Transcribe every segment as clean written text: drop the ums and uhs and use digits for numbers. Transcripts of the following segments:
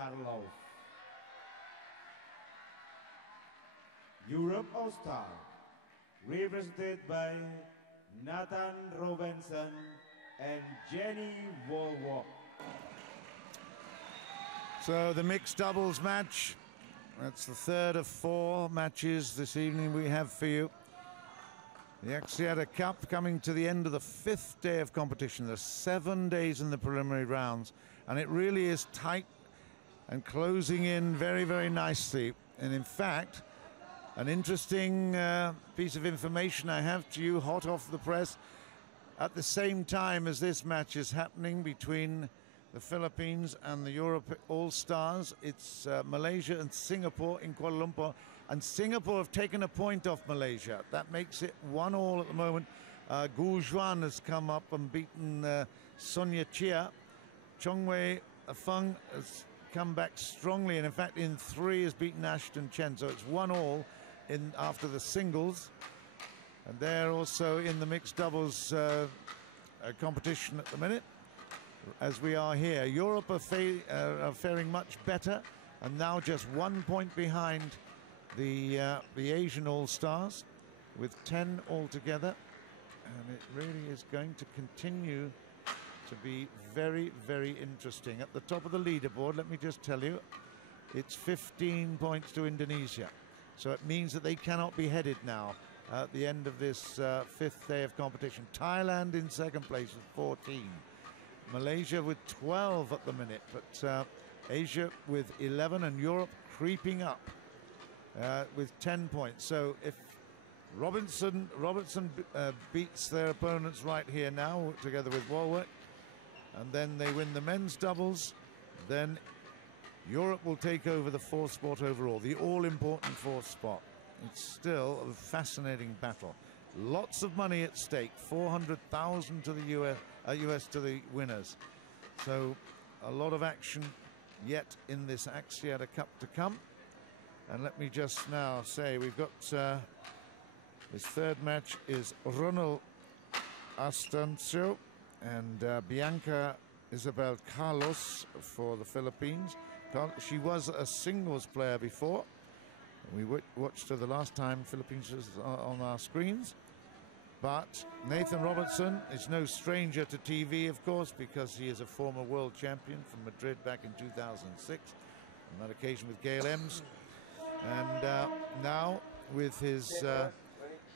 B.Y.Carlos. Europe All-Star, represented by N.Robertson and J.Wallwork. So the mixed doubles match, that's the third of 4 matches this evening we have for you. The Axiata Cup coming to the end of the 5th day of competition. There's 7 days in the preliminary rounds, and it really is tight and closing in very, very nicely. And in fact, an interesting piece of information I have to you, hot off the press, at the same time as this match is happening between the Philippines and the Europe All-Stars, it's Malaysia and Singapore in Kuala Lumpur, and Singapore have taken a point off Malaysia. That makes it 1-1 at the moment. Gu Juan has come up and beaten Sonia Chia. Chong Wei Feng has come back strongly, and in fact in 3 has beaten Ashton Chen, so it's 1-1 in after the singles. And they're also in the mixed doubles competition at the minute, as we are here. Europe are faring much better, and now just 1 point behind the Asian All-Stars, with 10 altogether. And it really is going to continue to be very, very interesting. At the top of the leaderboard, let me just tell you, it's 15 points to Indonesia. So it means that they cannot be headed now at the end of this 5th day of competition. Thailand in 2nd place with 14. Malaysia with 12 at the minute, but Asia with 11, and Europe creeping up with 10 points. So if Robertson beats their opponents right here now, together with J.Wallwork, and then they win the men's doubles, then Europe will take over the 4th spot overall, the all-important 4th spot. It's still a fascinating battle. Lots of money at stake, 400,000 to the US to the winners. So a lot of action yet in this Axiata Cup to come. And let me just now say we've got this 3rd match is Ronel R.Estanislao and Bianca Ysabel Carlos for the Philippines. She was a singles player before. We watched her the last time Philippines was on our screens. But N.Robertson is no stranger to TV, of course, because he is a former world champion from Madrid back in 2006, on that occasion with Gail Ems. And now with his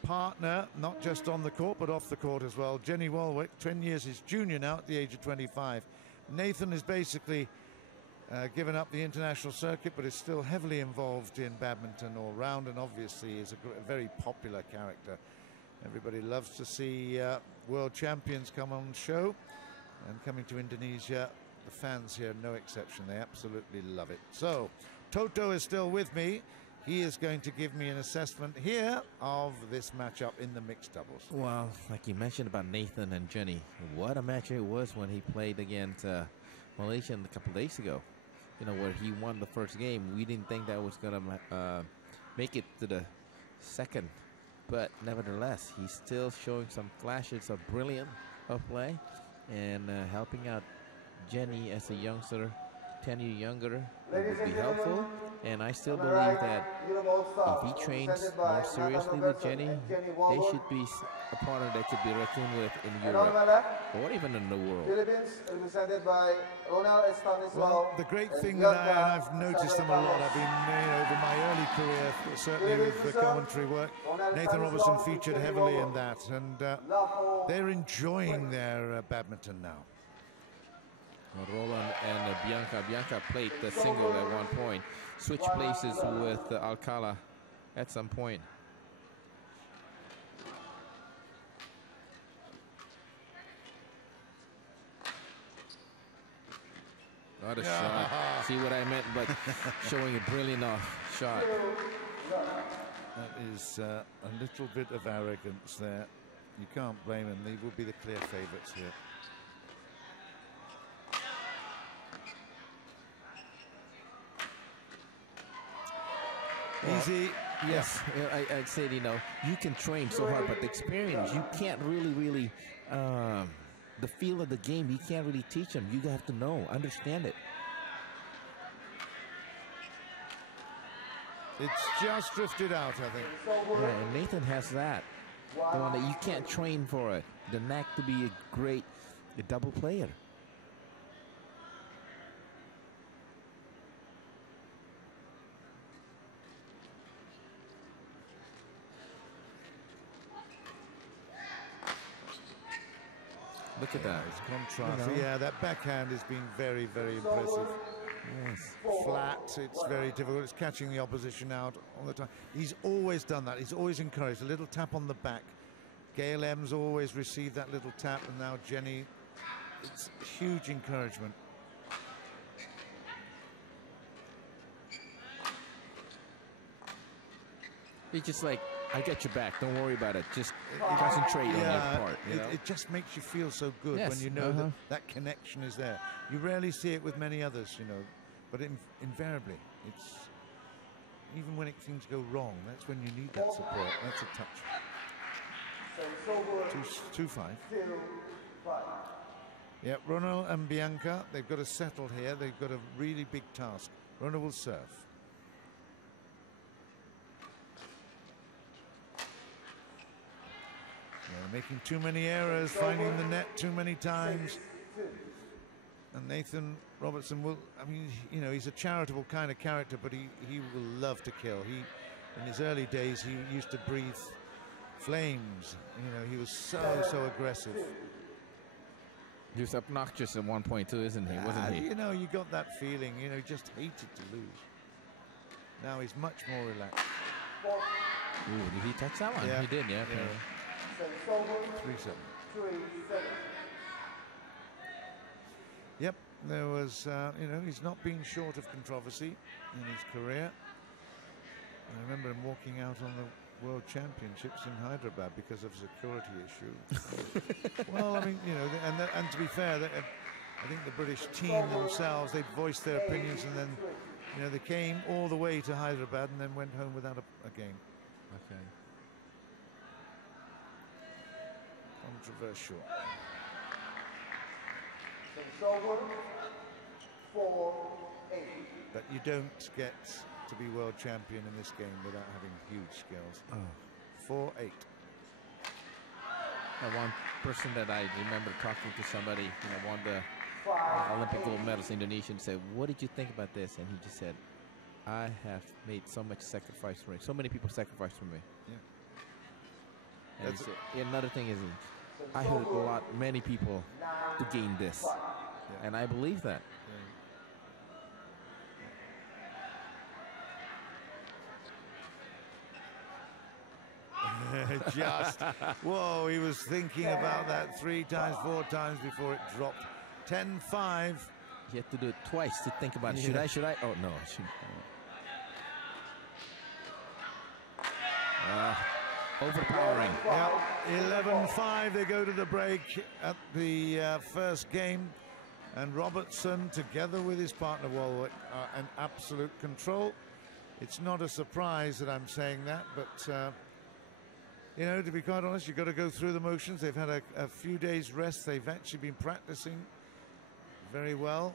partner, not just on the court, but off the court as well, J.Wallwork, 10 years his junior now at the age of 25. Nathan is basically given up the international circuit, but is still heavily involved in badminton all round, and obviously is a very popular character. Everybody loves to see world champions come on show, and coming to Indonesia, the fans here no exception. They absolutely love it. So Toto is still with me. He is going to give me an assessment here of this matchup in the mixed doubles. Well, like you mentioned about Nathan and Jenny, what a match it was when he played against Malaysia a couple days ago. You know, where he won the 1st game. We didn't think that was going to make it to the 2nd. But nevertheless, he's still showing some flashes of brilliant play, and helping out Jenny as a youngster, 10 years younger, would be helpful. And I still believe that if he trains more seriously with Jenny, they should be a partner that could be reckoned with in Europe or even in the world. Well, the great thing that I've noticed them a lot, I've been over my early career, certainly with the commentary work, N.Robertson featured heavily in that, and they're enjoying their badminton now. Roland and Bianca played the single at one point. Switch places with Alcala at some point. Not a shot. See what I meant, but showing a brilliant shot. That is a little bit of arrogance there. You can't blame them. They will be the clear favourites here. Easy. Yes, I said, you know, you can train so hard, but the experience, you can't really, the feel of the game, you can't really teach them. You have to know, understand it. It's just drifted out, I think. Yeah, and Nathan has that. The one that you can't train for it. The knack to be a double player. Look at that. It's contrast. You know. Yeah, that backhand has been very, very impressive. Yes. Flat, it's very difficult. It's catching the opposition out all the time. He's always done that. He's always encouraged a little tap on the back. Gail M's always received that little tap, and now Jenny, it's huge encouragement. He's just like, I get your back. Don't worry about it. Just concentrate on your part. You know? It just makes you feel so good when you know that connection is there. You rarely see it with many others, you know, but invariably, it's even when things go wrong, that's when you need that support. That's a touch. 2-5. Yeah, Ronel and Bianca, they've got to settle here. They've got a really big task. Ronel will serve. Making too many errors, finding the net too many times. And Nathan Robertson will, I mean, you know, he's a charitable kind of character, but he will love to kill. In his early days, he used to breathe flames. You know, he was so aggressive. He was obnoxious at one point too, isn't he? Wasn't he? You know, you got that feeling, you know, he just hated to lose. Now he's much more relaxed. Ooh, did he touch that one? Yeah. He did, yeah. 3-7. Yep, there was, you know, he's not been short of controversy in his career. I remember him walking out on the World Championships in Hyderabad because of a security issue. Well, I mean, you know, and to be fair, I think the British team themselves, they voiced their opinions, and then, you know, they came all the way to Hyderabad and then went home without a game. Okay. Controversial. But you don't get to be world champion in this game without having huge skills. 4-8. One person that I remember talking to somebody, you know, won the Olympic gold medals in Indonesia, and said, "What did you think about this?" And he just said, "I have made so much sacrifice for me. So many people sacrificed for me." Yeah. And he said, another thing is, I heard many people to gain this, and I believe that. Just, whoa, he was thinking about that 3 times, 4 times before it dropped. 10-5. You have to do it twice to think about it. Should I? Oh, no. Overpowering. Yeah, 11-5, they go to the break at the first game. And Robertson, together with his partner J.Wallwork, are in absolute control. It's not a surprise that I'm saying that, but you know, to be quite honest, you've got to go through the motions. They've had a few days rest. They've actually been practicing very well.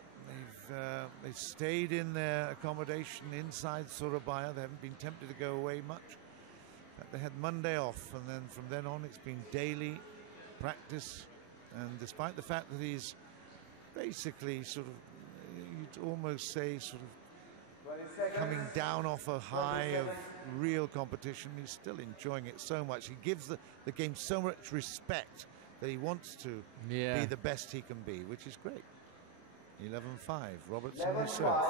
They've stayed in their accommodation inside Surabaya. They haven't been tempted to go away much. They had Monday off, and then from then on it's been daily practice. And despite the fact that he's basically sort of, you'd almost say, sort of coming down off a high of real competition, he's still enjoying it so much. He gives the game so much respect that he wants to be the best he can be, which is great. 11-5, Robertson will serve.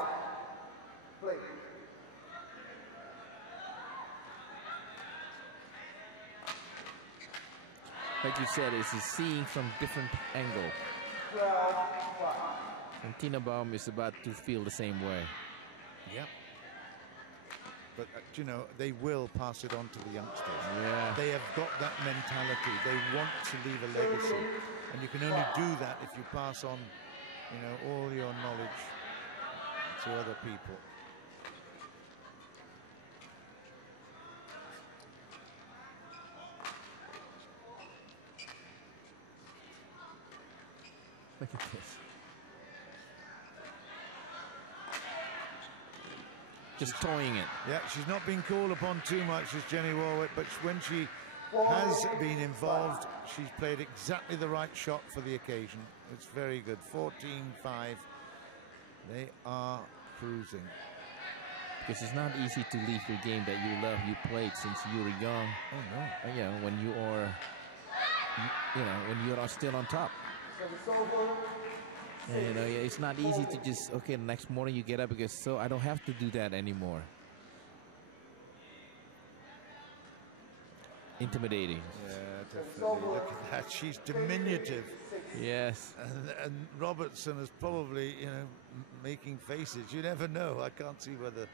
Like you said, it's seeing from different angle. And Tina Baum is about to feel the same way. Yep. But, you know, they will pass it on to the youngsters. Yeah. They have got that mentality. They want to leave a legacy. And you can only do that if you pass on, you know, all your knowledge to other people. Look at this. just toying it. Yeah, she's not been called upon too much as J.Wallwork, but when she has been involved, she's played exactly the right shot for the occasion. It's very good. 14-5. They are cruising. Because it's not easy to leave your game that you love, you played since you were young. Oh no! Yeah, when you are, when you are still on top. And, it's not easy to just the next morning you get up because I don't have to do that anymore. Intimidating. Yeah, definitely. Look at that. She's diminutive. Yes. And Robertson is probably, making faces. You never know. I can't see whether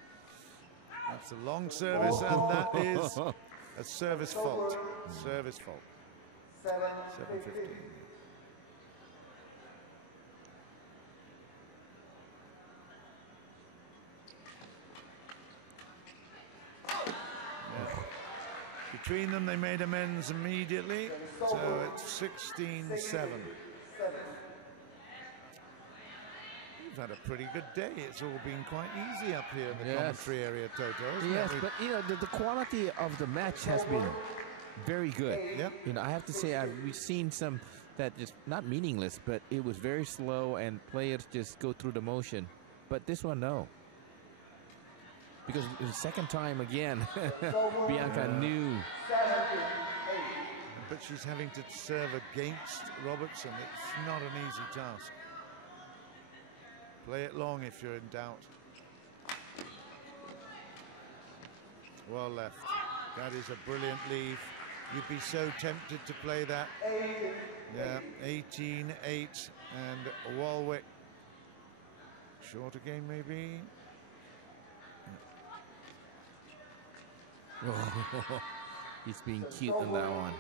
that's a long service, and that is a service fault. Service fault. 7-15. Between them, they made amends immediately, so it's 16-7. We've had a pretty good day. It's all been quite easy up here in the commentary area, Toto. Yes, but the quality of the match has been very good. Yep. I have to say we've seen some that just not meaningless, but it was very slow and players just go through the motion. But this one, no. Because the second time again, Bianca knew. But she's having to serve against Robertson. It's not an easy task. Play it long if you're in doubt. Well left. That is a brilliant leave. You'd be so tempted to play that. Yeah, 18-8 and Wallwork. Short again, maybe. Oh, he's being cute in that one.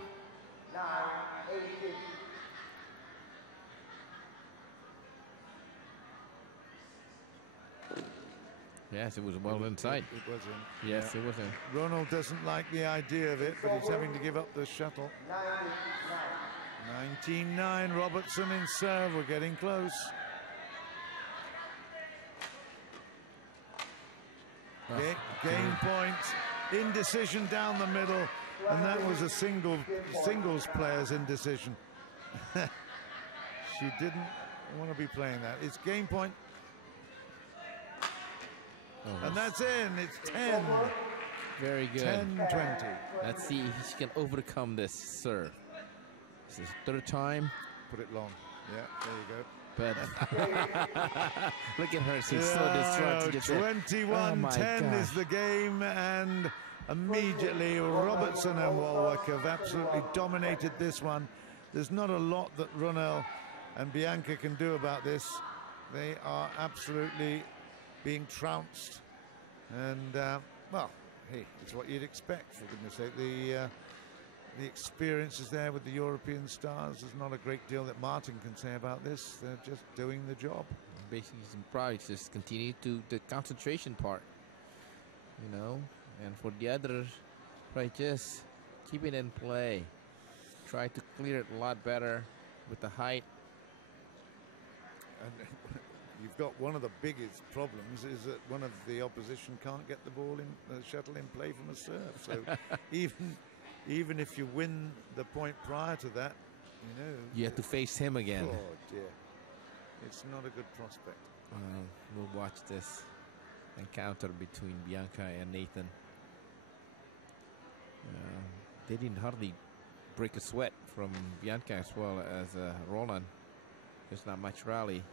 Yes, it was well inside. It was in. Yes, it was in. Ronel doesn't like the idea of it, but he's having to give up the shuttle. 19-9, Robertson in serve. We're getting close. Game point. Indecision down the middle, and that was a singles player's indecision. She didn't want to be playing that. It's game point. Oh, and that's in. It's 10. Very good. 10-20. Let's see if she can overcome this serve. This is third time. Put it long. Yeah, there you go. But look at her, she's so distraught. 21-10 is the game, and immediately Robertson and Wallwork have absolutely dominated this one. There's not a lot that Ronel and Bianca can do about this. They are absolutely being trounced, and well, hey, it's what you'd expect, for goodness sake. The experience is there with the European stars. There's not a great deal that Martin can say about this. They're just doing the job. Basically, some pride, just continue to the concentration part, and for the others, right, just keep it in play. Try to clear it a lot better with the height. And you've got one of the biggest problems is that one of the opposition can't get the ball in, the shuttle in play from a serve. So even if you win the point prior to that, you have to face him again. Oh dear, it's not a good prospect. We'll watch this encounter between Bianca and Nathan. They didn't hardly break a sweat from Bianca as well as Roland. There's not much rally.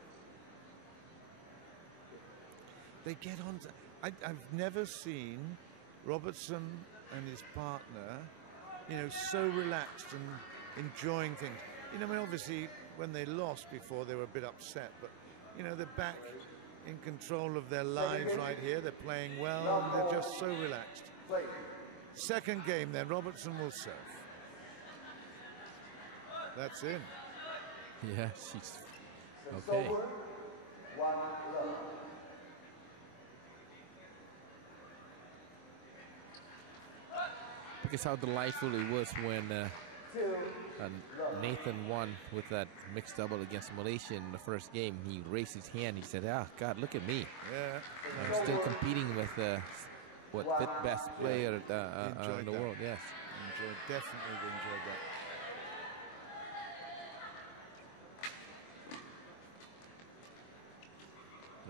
They get on. I've never seen Robertson and his partner, so relaxed and enjoying things. I mean, obviously, when they lost before, they were a bit upset, but, they're back in control of their lives right here. They're playing well, and they're just so relaxed. Second game, then, Robertson will serve. That's in. Yeah, she's okay. Because how delightful it was when Nathan won with that mixed double against Malaysia in the first game. He raised his hand. He said, "Ah, God, look at me. Yeah. I'm still competing with what fifth best player in the world." Yes. Definitely enjoyed that.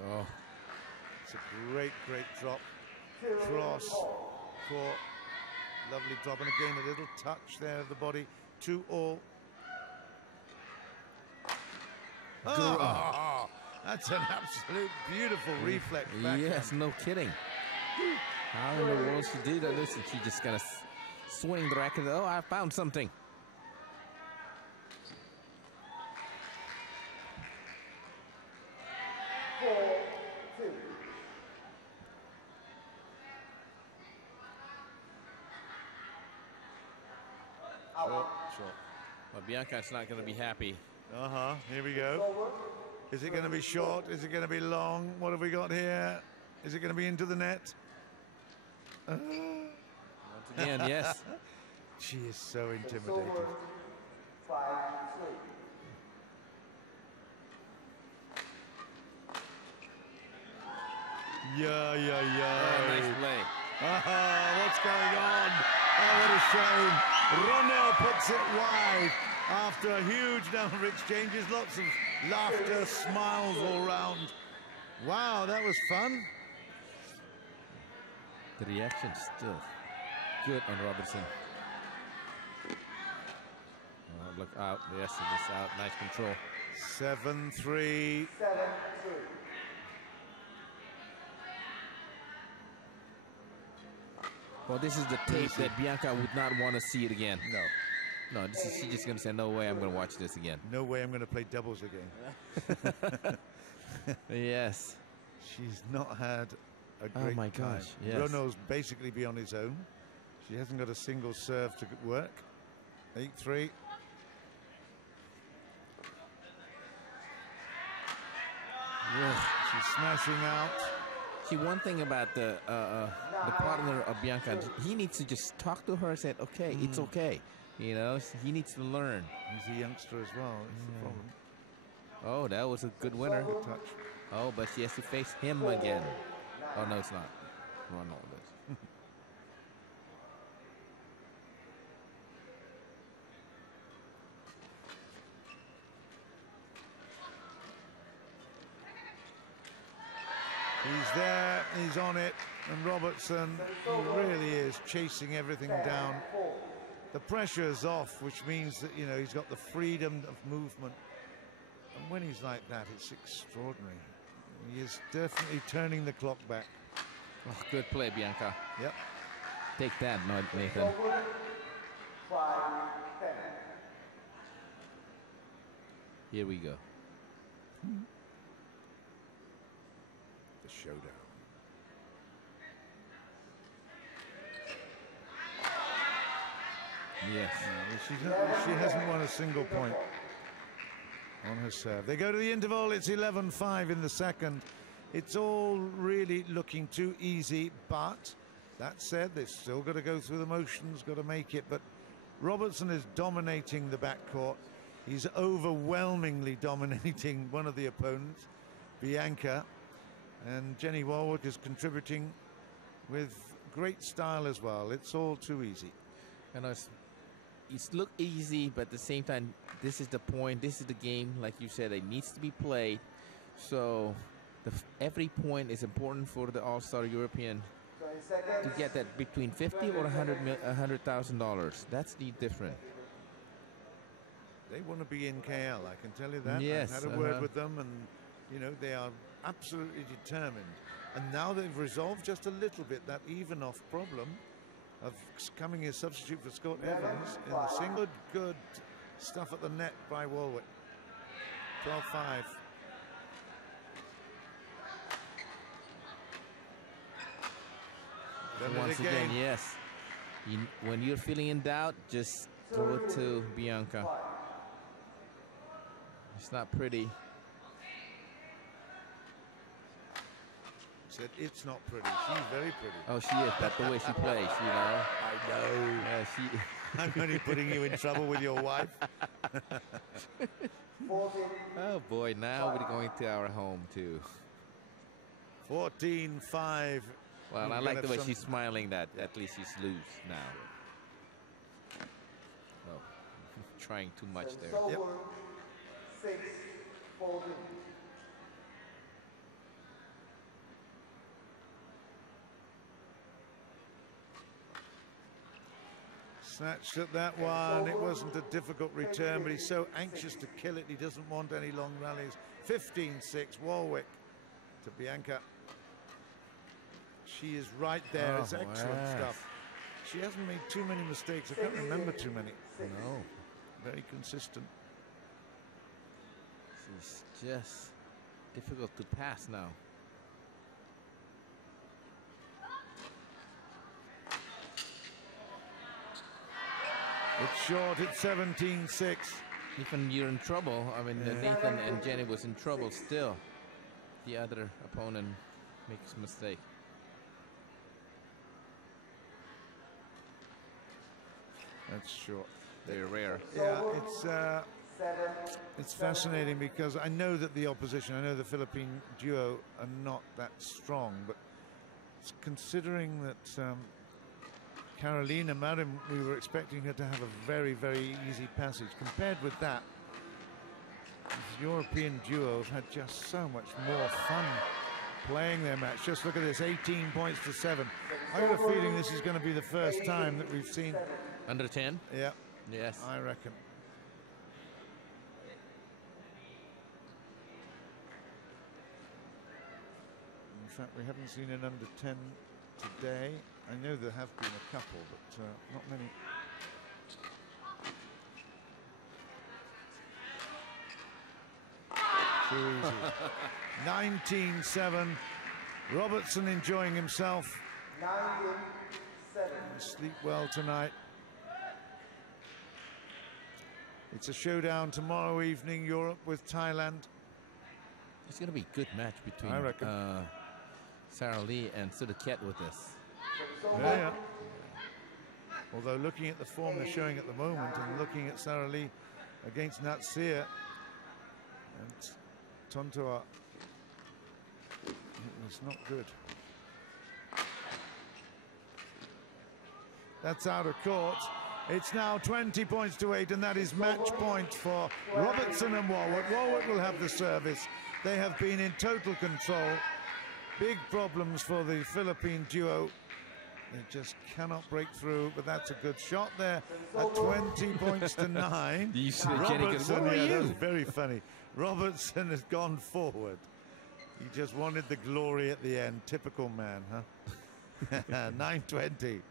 Oh, it's a great drop. Cross, court, lovely drop, and again a little touch there of the body. 2-all. Oh, that's an absolute beautiful reflex backhand. Yes, no kidding. How in the world she did that? Listen, she just kind of swing the racket. Oh, I found something. Short. Well, Bianca's not going to be happy. Here we go. Is it going to be short? Is it going to be long? What have we got here? Is it going to be into the net? Once again, yes. She is so intimidated. Yeah. Oh, nice play. What's going on? Oh, what a shame. Ronel puts it wide after a huge number of exchanges. Lots of laughter, smiles all round. Wow, that was fun. The reaction still good on Robertson. Oh, look out. Yes, it is out. Nice control. 7-3. Well, this is the tape that Bianca would not want to see it again. No, she's just going to say, no way I'm going to watch this again. No way I'm going to play doubles again. Yes. She's not had a great Oh my time. gosh, yes. Ronel's basically be on his own. She hasn't got a single serve to work. 8-3. She's smashing out. See, one thing about the partner of Bianca, he needs to just talk to her and say, okay, it's okay. You know, he needs to learn. He's a youngster as well. That's the problem. Oh, that was a good winner. Good touch. Oh, but she has to face him again. Oh, no, it's not. Ronel is. He's there, he's on it, and Robertson, he really is chasing everything down. The pressure is off, which means that, you know, he's got the freedom of movement. And when he's like that, it's extraordinary. He is definitely turning the clock back. Oh, good play, Bianca. Yep. Take that, Nathan. Here we go. The showdown. Yes. She hasn't won a single point on her serve. They go to the interval. It's 11-5 in the second. It's all really looking too easy, but that said, they've still got to go through the motions, got to make it. But Robertson is dominating the backcourt. He's overwhelmingly dominating one of the opponents, Bianca. And J.Wallwork is contributing with great style as well. It's all too easy. And it's look easy, but at the same time, this is the point. This is the game, like you said, it needs to be played. So every point is important for the All-Star European to get that between $50,000 or $100,000. That's the difference. They want to be in KL, I can tell you that. Yes, I've had a word with them, and you know, they are absolutely determined. And now they've resolved just a little bit that even-off problem of coming as substitute for Scott Evans in the single. Good stuff at the net by Wallwork. 12-5. Once again, yes. When you're feeling in doubt, just throw it to Bianca. It's not pretty. Said it's not pretty. She's very pretty. Oh, she is. That's the way she plays, you know. I know. Yeah, I'm only putting you in trouble with your wife. Oh boy, now we're going to our home too. 14-5. Well, I like the way she's smiling that at least she's loose now. Oh, trying too much there. Yep. 6-14. Snatched at that one. It wasn't a difficult return, but he's so anxious to kill it. He doesn't want any long rallies. 15-6, J.Wallwork to Bianca. She is right there. It's excellent stuff. She hasn't made too many mistakes. I can't remember too many. No. Very consistent. She's just difficult to pass now. It's short, it's 17-6. Even you're in trouble. I mean, Nathan and Jenny was in trouble still. The other opponent makes a mistake. That's short. They're rare. Yeah, it's fascinating because I know that the opposition, I know the Philippine duo are not that strong, but considering that Carolina Marin, we were expecting her to have a very, very easy passage. Compared with that, the European duo have had just so much more fun playing their match. Just look at this, 18 points to 7. I got a feeling this is going to be the first time that we've seen... Under 10? Yeah. Yes. I reckon. In fact, we haven't seen an under 10 today. I know there have been a couple, but not many. Too easy. 19-7. Robertson enjoying himself. 19-7. Sleep well tonight. It's a showdown tomorrow evening, Europe with Thailand. It's going to be a good match between I reckon. Sarah Lee and Sudaket with this. Yeah. Although looking at the form they're showing at the moment and looking at Sarah Lee against Natsia and Tontoa, it's not good. That's out of court. It's now 20 points to 8, and that is match point for Robertson and J.Wallwork. J.Wallwork will have the service. They have been in total control. Big problems for the Philippine duo. They just cannot break through, but that's a good shot there at 20 points to 9. Robertson, yeah, that was very funny. Robertson has gone forward. He just wanted the glory at the end. Typical man, huh? 9-20.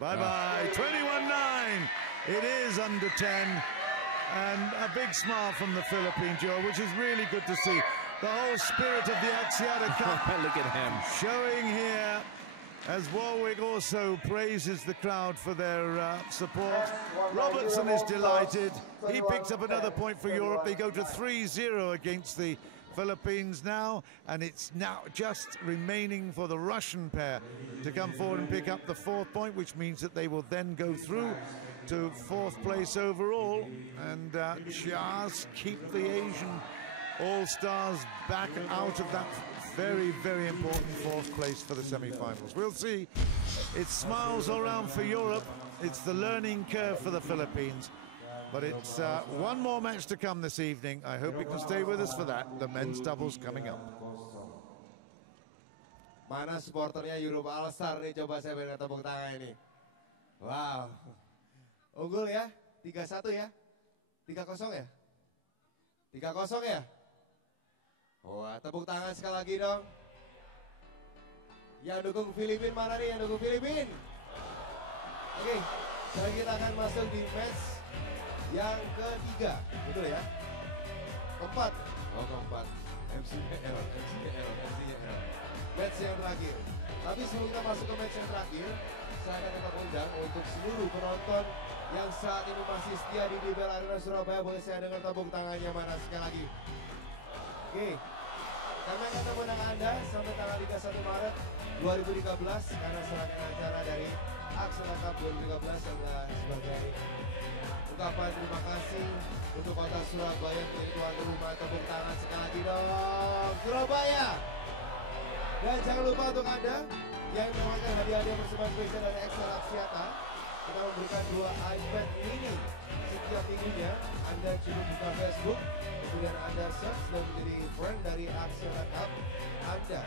Bye-bye, 21-9. It is under 10. And a big smile from the Philippine duo, which is really good to see. The whole spirit of the Axiata Cup. Look at him. Showing here as J.Wallwork also praises the crowd for their support. Robertson is delighted. He picks up another point for Europe. They go to 3-0 against the Philippines now, and it's now just remaining for the Russian pair to come forward and pick up the 4th point, which means that they will then go through to 4th place overall and just keep the Asian All-Stars back out of that very, very important 4th place for the semi-finals. We'll see. It's smiles all around for Europe. It's the learning curve for the Philippines. But it's one more match to come this evening. I hope you can stay with us for that. The men's doubles coming up. Mana supporternya Europe All-Star nih, coba saya berikan tepuk tangan ini. Wow. Unggul ya, 3-1 ya. 3-0 ya. 3-0 ya. Wah, tepuk tangan sekali lagi dong. Yang dukung Filipin mana nih, yang dukung Filipin? Oke, sekarang kita akan masuk di match yang ketiga, betul ya? Keempat. Oh, keempat. MCL. Match yang terakhir. Tapi sebelum kita masuk ke match yang terakhir, saya akan tetap undang untuk seluruh penonton yang saat ini masih setia di Ysabel Arena Surabaya. Boleh saya dengar tepuk tangannya mana sekali lagi? Oke. Karena semangat kemenangan Anda sampai tanggal 31 Maret 2013 karena serangkaian acara dari Axiata Cup 2013 adalah sebagai ungkapan terima kasih untuk kota Surabaya menjadi tuan rumah. Tepuk tangan sekali lagi dong Surabaya. Dan jangan lupa untuk Anda yang mendapatkan hadiah-hadiah persembahan spesial dari Axiata, kita memberikan 2 iPad mini setiap minggunya. Anda cukup buka Facebook, kemudian Anda search dan menjadi friend dari Axiata Cup. Anda